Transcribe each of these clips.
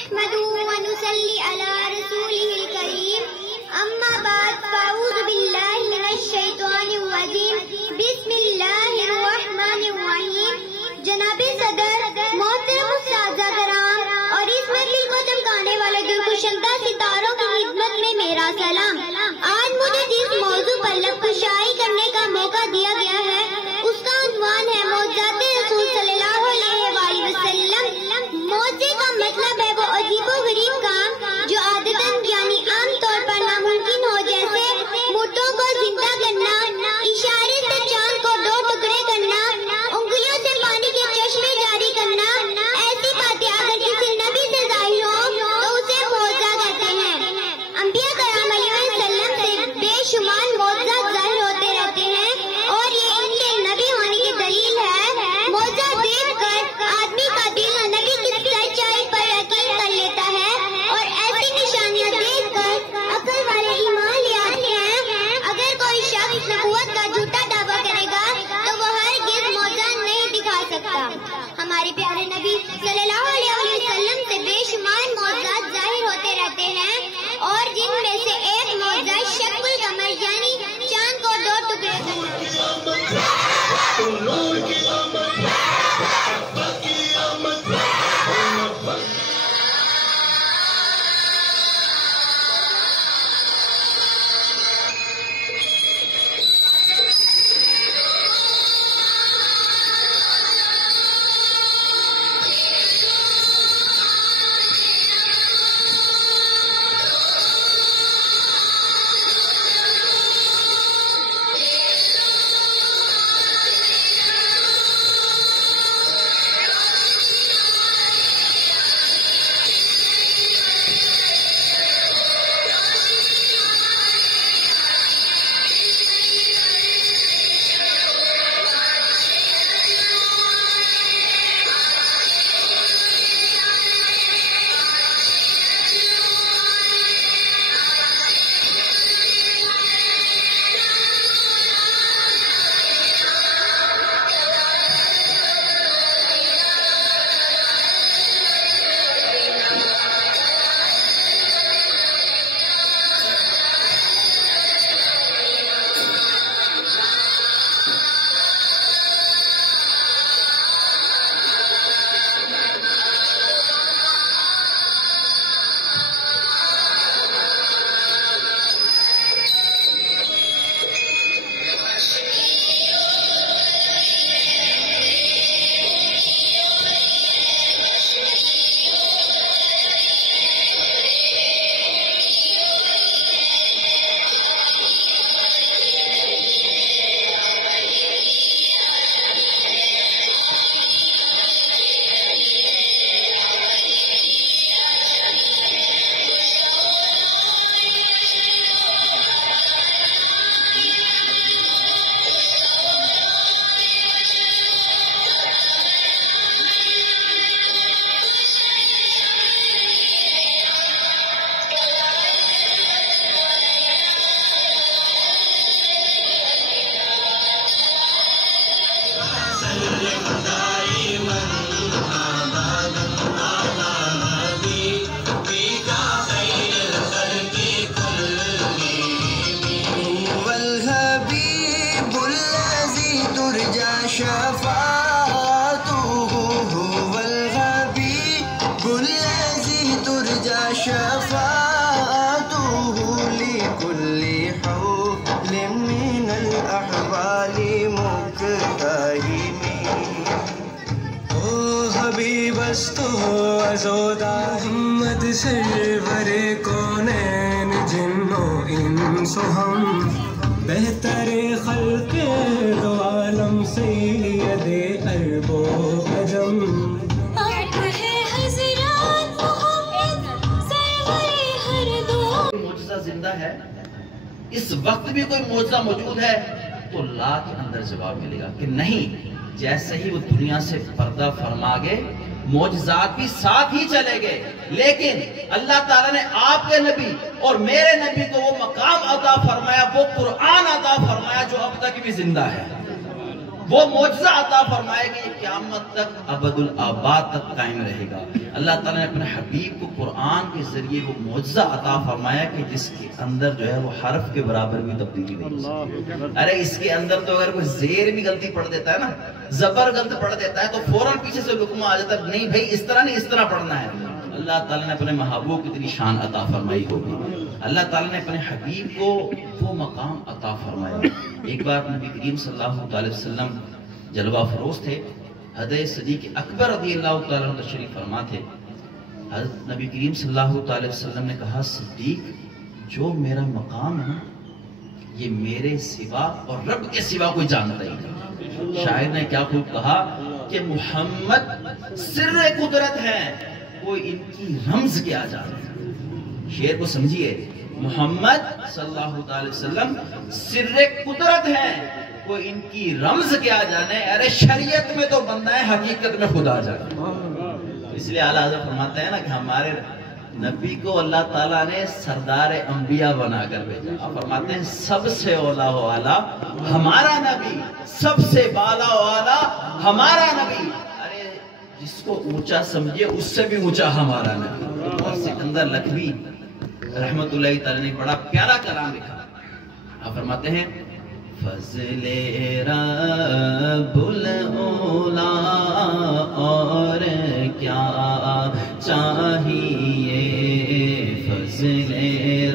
نحمده ونصلي على رسوله الكريم اما بعد فاعوذ بالله من الشیطان الرجیم بسم اللہ الرحمن الرحیم۔ جناب صدر، محترم اساتذہ کرام اور اس محفل کو چمکانے والے دلکشندہ ستاروں کی خدمت میں میرا سلام۔ آج مجھے جس موضوع پر لب کشائی کرنے کا موقع دیا گیا ہے اس کا عنوان ہے معجزات رسول صلی اللہ علیہ وآلہ وسلم۔ معجزے کا مطلب ہے وہ عجیب و غریب کام جو عادتاً یعنی عام طور پر ناممکن ہو، جیسے مردوں کو زندہ کرنا، اشارے سے چاند کو دو ٹکڑے کرنا، انگلیوں سے پانی کے چشمے جاری کرنا۔ ایسی باتیں اگر کسی نبی سے ظاہر ہوں تو اسے معجزہ کہتے ہیں۔ انبیاء کرام علیہ وسلم سے بے شمار معجزات ظاہر ہوتے رہتے ہیں اور یہ ان کے نبی ہونے کی دلیل ہے۔ معجزہ دیکھ کر آدمی کا دل نبی کی سچائی پر یقین کر لیتا ہے اور ایسی نشانیاں دیکھ کر عقل والے ایمان لے آتے ہیں۔ اگر کوئی شخص نبوت کا جھوٹا دعویٰ کرے گا تو وہ ہرگز معجزہ نہیں دکھا سکتا۔ ہمارے پیارے نبی صلی اللہ علیہ وسلم سے بے شمار معجزات ظاہر ہوتے رہتے ہیں اور جن میں سے ایک معجزہ شق القمر یعنی چاند کو دو ٹکڑے کرنا۔ محمد سرور کونین جنو انس ہم بہتر خلق دو عالم سید ارب و عجم۔ معجزہ زندہ ہے، اس وقت بھی کوئی معجزہ موجود ہے تو لا کے اندر جواب ملے گا کہ نہیں۔ جیسے ہی وہ دنیا سے پردہ فرما گئے معجزات بھی ساتھ ہی چلے گئے، لیکن اللہ تعالیٰ نے آپ کے نبی اور میرے نبی کو وہ مقام عطا فرمایا، وہ قرآن عطا فرمایا جو اب تک بھی زندہ ہے۔ وہ معجزہ عطا فرمائے گا، یہ قیامت تک ابد الآباد تک قائم رہے گا۔ اللہ تعالیٰ نے اپنے حبیب کو قرآن کے ذریعے وہ معجزہ عطا فرمایا کہ جس کے اندر جو ہے وہ حرف کے برابر بھی تبدیلی نہیں۔ ارے اس کے اندر تو اگر کوئی زیر بھی غلطی پڑھ دیتا ہے نا، زبر غلط پڑھ دیتا ہے تو فوراً پیچھے سے لقمہ آ جاتا ہے، نہیں بھائی اس طرح نہیں، اس طرح پڑھنا ہے۔ اللہ تعالیٰ نے اپنے محبوب کی اتنی شان عطا فرمائی ہوگی، اللہ تعالیٰ نے اپنے حبیب کو وہ مقام عطا فرمایا۔ ایک بار نبی کریم صلی اللہ علیہ وسلم جلوہ فروز تھے، حضرت صدیق اکبر رضی اللہ تعالیٰ عنہ تشریف فرما تھے۔ حضرت نبی کریم صلی اللہ علیہ وسلم نے کہا صدیق جو میرا مقام ہے یہ میرے سوا اور رب کے سوا کوئی جانتا ہی نہیں۔ شاعر نے کیا خوب کہا کہ محمد سر قدرت ہے، کوئی ان کی رمز کیا جانے۔ شعر کو سمجھیے، محمد صلی اللہ علیہ وسلم سر قدرت ہے، کوئی ان کی رمز کیا جانے۔ ارے شریعت میں تو بندہ ہے، حقیقت میں خدا جانے۔ اس لیے اعلیٰ حضرت فرماتے ہیں نا کہ ہمارے نبی کو اللہ تعالیٰ نے سردار انبیاء بنا کر بھیجا۔ آپ فرماتے ہیں سب سے اولا و اعلیٰ ہمارا نبی، سب سے بالا و اعلیٰ ہمارا نبی۔ ارے جس کو اونچا سمجھے اس سے بھی اونچا ہمارا نبی۔ اور سکندر لکھوی رحمت اللہ تعالیٰ نے بڑا پیارا کلام لکھا۔ آپ فرماتے ہیں فضل رب الاولا اور کیا چاہیے، فضل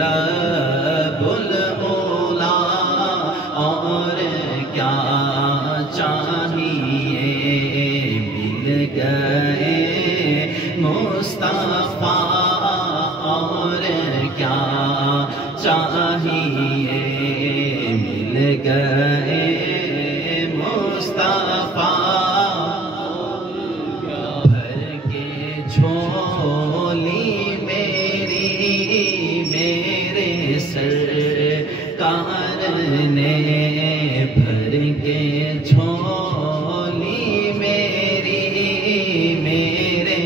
رب الاولا اور کیا چاہیے، مل گئے مصطفیٰ اور کیا چاہیے، مل گئے مصطفیٰ، بھر کے جھولی میری میرے سرکار نے، بھر کے جھولی میری میرے،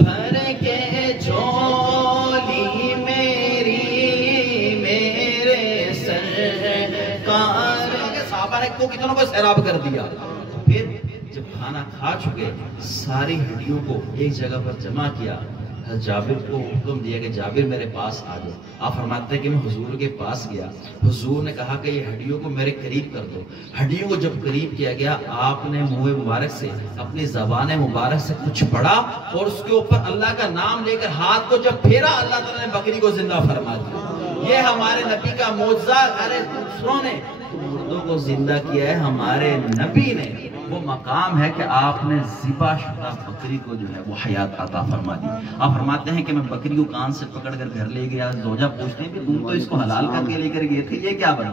بھر کے جھولی میری میرے سرکار نے۔ صحابہ نے کو کتنوں کو سیراب کر دیا۔ پھر جب کھانا کھا چکے ساری ہڈیوں کو ایک جگہ پر جمع کیا، جابر کو حکم دیا کہ جابر میرے پاس آ جاؤ۔ آپ فرماتے ہیں کہ میں حضور کے پاس گیا، حضور نے کہا کہ یہ ہڈیوں کو میرے قریب کر دو۔ ہڈیوں کو جب قریب کیا گیا آپ نے منہ مبارک سے اپنی زبان مبارک سے کچھ پڑھا اور اس کے اوپر اللہ کا نام لے کر ہاتھ کو جب پھیرا اللہ تعالیٰ نے بکری کو زندہ فرما دیا۔ یہ ہمارے نبی کا معجزہ۔ ارے دوسروں نے مردوں کو زندہ کیا ہے، ہمارے نبی نے وہ مقام ہے کہ آپ نے ذبح شدہ بکری کو جو ہے وہ حیات عطا فرما دی۔ آپ فرماتے ہیں کہ میں بکری کو کان سے پکڑ کر گھر لے گیا، زوجہ پوچھتے ہیں کہ تم تو اس کو حلال کر کے لے کر گئے تھے، یہ کیا بنا؟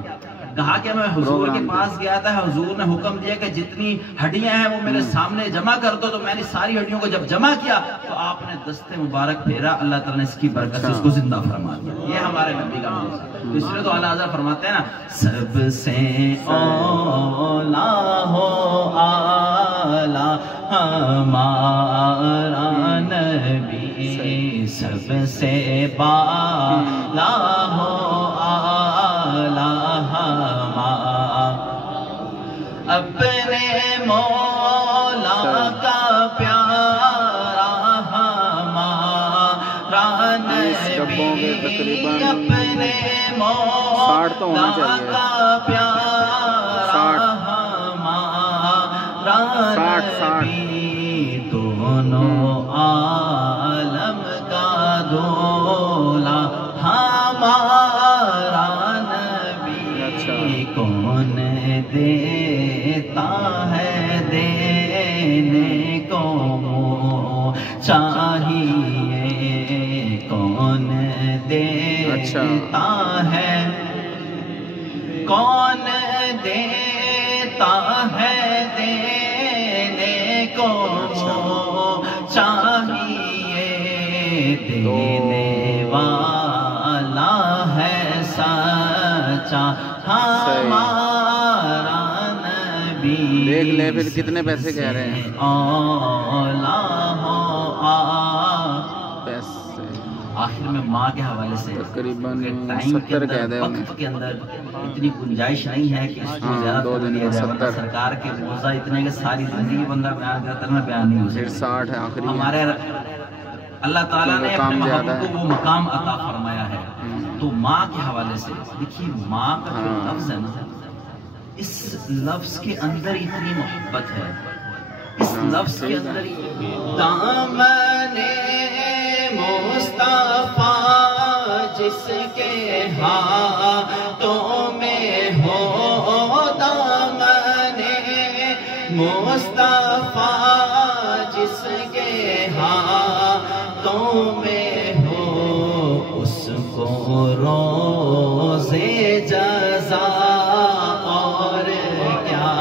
کہا کہ میں حضور کے پاس گیا تھا، حضور نے حکم دیا کہ جتنی ہڈیاں ہیں وہ میرے سامنے جمع کر دو، تو میں نے ساری ہڈیوں کو جب جمع کیا تو آپ نے دست مبارک پھیرا، اللہ تعالیٰ نے اس کی برکت سے اس کو زندہ فرما دیا۔ یہ ہمارے نبی کا معجزہ۔ اس لیے تو اعلیٰ حضرت فرماتے ہیں نا سب سے اولا ہو اعلیٰ ہمارا نبی، سب سے بالا ہو اعلیٰ ہمارا، اپنے مولا کا پیارا ہمارا نبی، اپنے مولا کا پیارا ہمارا نبی، دونوں عالم کا دولا ہمارا نبی، کون دیتا ہے دینے کو چاہیے، کون دیتا ہے، کون دیتا ہے دینے کو چاہیے، دینے والا ہے سچا ہمارا نبی۔ دیکھ لے پھر کتنے پیسے کہہ رہے ہیں، اولا ہو پیسے آخر میں ماں کے حوالے سے تقریباً ٹائم کے 70 کہہ دے اندر وقت کے اندر اتنی گنجائش نہیں ہے کہ اس کو زیادہ 2 دن میں 70 سرکار کے موضوع اتنے کہ ساری زندگی بندہ بیان کرتا ہے بیان نہیں ہو پھر سکتا 60 ہے آخری ہمارے اللہ تعالیٰ نے اپنے محبوب کو وہ مقام عطا فرمایا ہے تو ماں کے حوالے سے دیکھیے ماں کا جو لفظ ہے نا اس لفظ کے اندر اتنی محبت ہے اس لفظ کے اندر دامن مصطفیٰ جس کے ہاتھوں میں ہو دامن مصطفیٰ جس کے ہاتھوں میں ہو اس کو روزے جزا اور کیا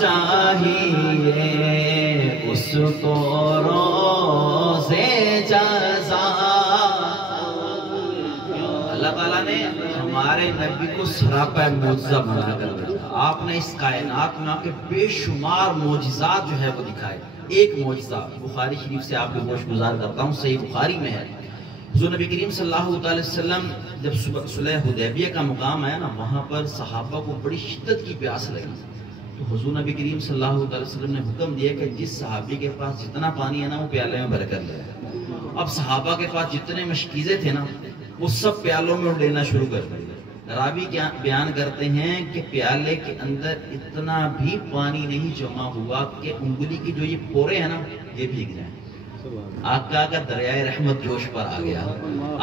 چاہیے اس کو روزے جزا اللہ تعالیٰ نے ہمارے نبی کو سراپا معجزہ بنا کر بھیجا آپ نے اس کائنات میں کے بے شمار معجزات جو ہے وہ دکھائے ایک معجزہ بخاری شریف سے آپ کو گوش گزار کرتا ہوں صحیح بخاری میں ہے حضور نبی کریم صلی اللہ علیہ وسلم جب صلح حدیبیہ کا مقام آیا نا وہاں پر صحابہ کو بڑی شدت کی پیاس لگی تو حضور نبی کریم صلی اللہ علیہ وسلم نے حکم دیا کہ جس صحابی کے پاس جتنا پانی ہے نا وہ پیالے میں بھر کر لے اب صحابہ کے پاس جتنے مشکیزیں تھے نا وہ سب پیالوں میں لینا شروع کر دیا راوی بیان کرتے ہیں کہ پیالے کے اندر اتنا بھی پانی نہیں جمع ہوا کہ انگلی کی جو یہ پورے ہیں نا یہ بھیگ جائیں آقا کا دریائے رحمت جوش پر آ گیا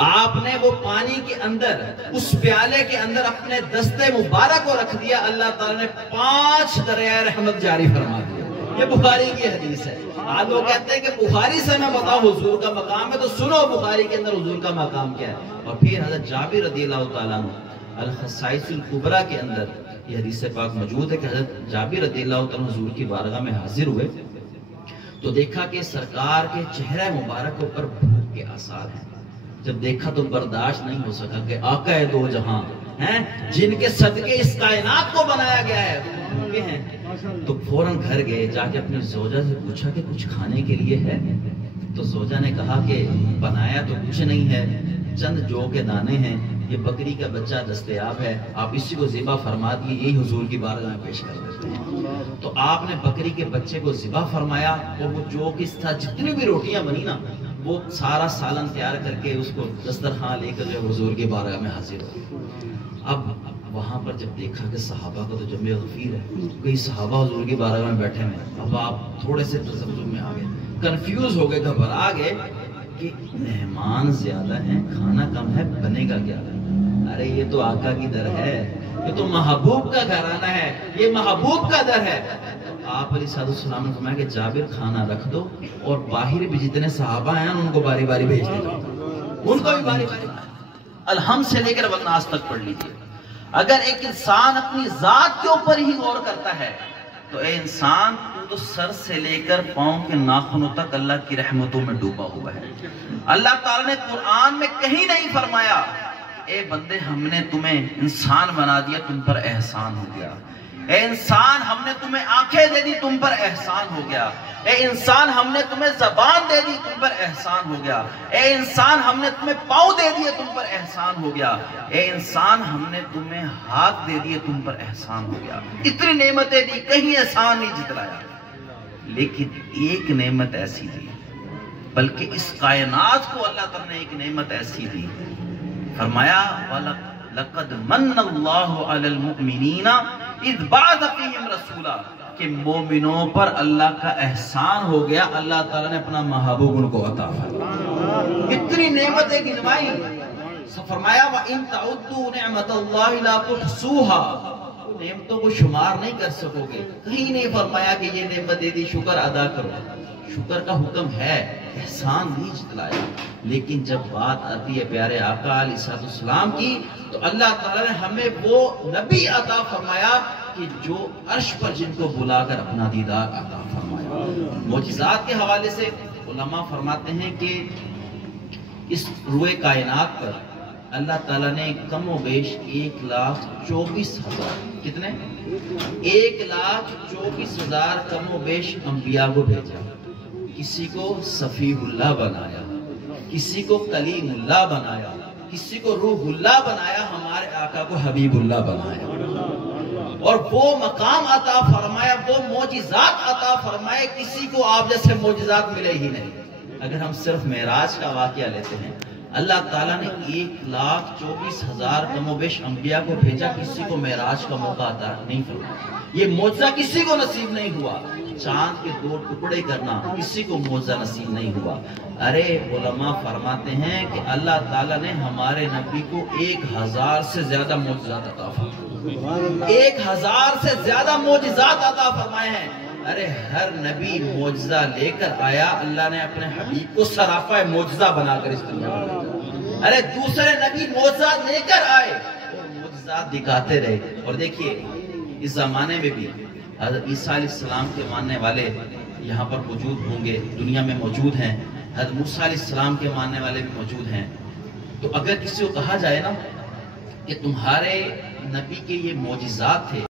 آپ نے وہ پانی کے اندر اس پیالے کے اندر اپنے دستے مبارک کو رکھ دیا اللہ تعالیٰ نے 5 دریائے رحمت جاری فرما دیا یہ بخاری کی حدیث ہے آج لوگ کہتے ہیں کہ بخاری سے میں بتاؤں حضور کا مقام ہے تو سنو بخاری کے اندر حضور کا مقام کیا ہے اور پھر حضرت جابر رضی اللہ تعالیٰ الخصائص الکبریٰ کے اندر یہ حدیث پاک موجود ہے کہ حضرت جابر رضی اللہ تعالیٰ حضور کی بارگاہ میں حاضر ہوئے تو دیکھا کہ سرکار کے چہرہ مبارک پر بھوک کے آثار ہیں جب دیکھا تو برداشت نہیں ہو سکا کہ آقا دو جہاں ہیں جن کے صدقے اس کائنات کو بنایا گیا ہے بھوکے ہیں تو فوراً گھر گئے جا کے اپنی زوجہ سے پوچھا کہ کچھ کھانے کے لیے ہے تو زوجہ نے کہا کہ بنایا تو کچھ نہیں ہے چند جو کے دانے ہیں یہ بکری کا بچہ دستیاب ہے آپ اسی کو ذبح فرما دیے یہی حضور کی بارگاہ میں پیش کر دیتے ہیں تو آپ نے بکری کے بچے کو ذبح فرمایا اور وہ جو کس طرح جتنی بھی روٹیاں بنی نا وہ سارا سالن تیار کر کے اس کو دسترخوان لے کر جو حضور کی بارگاہ میں حاضر ہو اب وہاں پر جب دیکھا کہ صحابہ کا تو جمع غفیر ہے کئی صحابہ حضور کی بارگاہ میں بیٹھے ہیں اب آپ تھوڑے سے تذبذب میں آ گئے کنفیوز ہو گئے گھبرا گئے کہ مہمان زیادہ ہیں کھانا کم ہے بنے گا کیا ارے یہ تو آقا کی در ہے یہ تو محبوب کا گھرانہ ہے یہ محبوب کا در ہے آپ علیہ السلام نے فرمایا کہ جابر کھانا رکھ دو اور باہر بھی جتنے صحابہ ہیں ان کو باری باری بھیج دے ان کو بھی باری باری الحمد سے لے کر والناس تک پڑھ لیجیے اگر ایک انسان اپنی ذات کے اوپر ہی غور کرتا ہے تو اے انسان تو سر سے لے کر پاؤں کے ناخنوں تک اللہ کی رحمتوں میں ڈوبا ہوا ہے اللہ تعالیٰ نے قرآن میں کہیں نہیں فرمایا اے بندے ہم نے تمہیں انسان بنا دیا تم پر احسان ہو گیا اے انسان ہم نے تمہیں آنکھیں دے دی تم پر احسان ہو گیا اے انسان ہم نے تمہیں زبان دے دی تم پر احسان ہو گیا اے انسان ہم نے تمہیں پاؤں دے دیے تم پر احسان ہو گیا اے انسان ہم نے تمہیں ہاتھ دے دیے تم پر احسان ہو گیا اتنی نعمتیں دی کہیں احسان نہیں جتلایا لیکن ایک نعمت ایسی دی بلکہ اس کائنات کو اللہ تعالیٰ نے ایک نعمت ایسی دی فرمایا لَقَدْ مَنَّ اللَّهُ عَلَى الْمُؤْمِنِينَ اِذْ بَعَثَ فِيهِمْ رَسُولًا کہ مومنوں پر اللہ کا احسان ہو گیا اللہ تعالیٰ نے اپنا محبوب ان کو عطا فرمایا اتنی نعمتیں گنوائی فرمایا وَإِن تَعُدُّوا نِعْمَةَ اللَّهِ لَا تُحْصُوهَا نعمتوں کو شمار نہیں کر سکو گے کہیں نہیں فرمایا کہ یہ نعمت دے دی شکر ادا کرو شکر کا حکم ہے احسان نہیں جتلایا لیکن جب بات آتی ہے پیارے آقا علیہ السلام کی تو اللہ تعالیٰ نے ہمیں وہ نبی عطا فرمایا کہ جو عرش پر جن کو بلا کر اپنا دیدار عطا فرمایا معجزات کے حوالے سے علماء فرماتے ہیں کہ اس روئے کائنات پر اللہ تعالیٰ نے کم و بیش 1,24,000 کتنے 1,24,000 کم و بیش انبیاء کو بھیجا کسی کو صفی اللہ بنایا کسی کو کلیم اللہ بنایا، کسی کو روح اللہ بنایا، ہمارے آقا کو حبیب اللہ بنایا، اور وہ مقام عطا فرمایا، وہ معجزات عطا فرمائے، کسی کو آپ جیسے معجزات ملے ہی نہیں۔ اگر ہم صرف معراج کا واقعہ لیتے ہیں، اللہ تعالیٰ نے 1,24,000 کم و بیش انبیاء کو بھیجا، کسی کو معراج کا موقع عطا نہیں فرمایا۔ یہ معجزہ کسی کو نصیب نہیں ہوا۔ چاند کے 2 ٹکڑے کرنا کسی کو معجزہ نصیب نہیں ہوا۔ ارے علماء فرماتے ہیں کہ اللہ تعالیٰ نے ہمارے نبی کو 1,000 سے زیادہ معجزات عطا فرمائے، 1,000 سے زیادہ معجزات عطا فرمائے ہیں۔ ارے ہر نبی معجزہ لے کر آیا، اللہ نے اپنے حبیب کو سراپا معجزہ بنا کر اس دنیا میں۔ ارے دوسرے نبی معجزات لے کر آئے اور معجزات دکھاتے رہے۔ اور دیکھیے اس زمانے میں بھی حضرت عیسیٰ علیہ السلام کے ماننے والے یہاں پر موجود ہوں گے، دنیا میں موجود ہیں، حضرت موسیٰ علیہ السلام کے ماننے والے بھی موجود ہیں۔ تو اگر کسی کو کہا جائے نا کہ تمہارے نبی کے یہ معجزات تھے،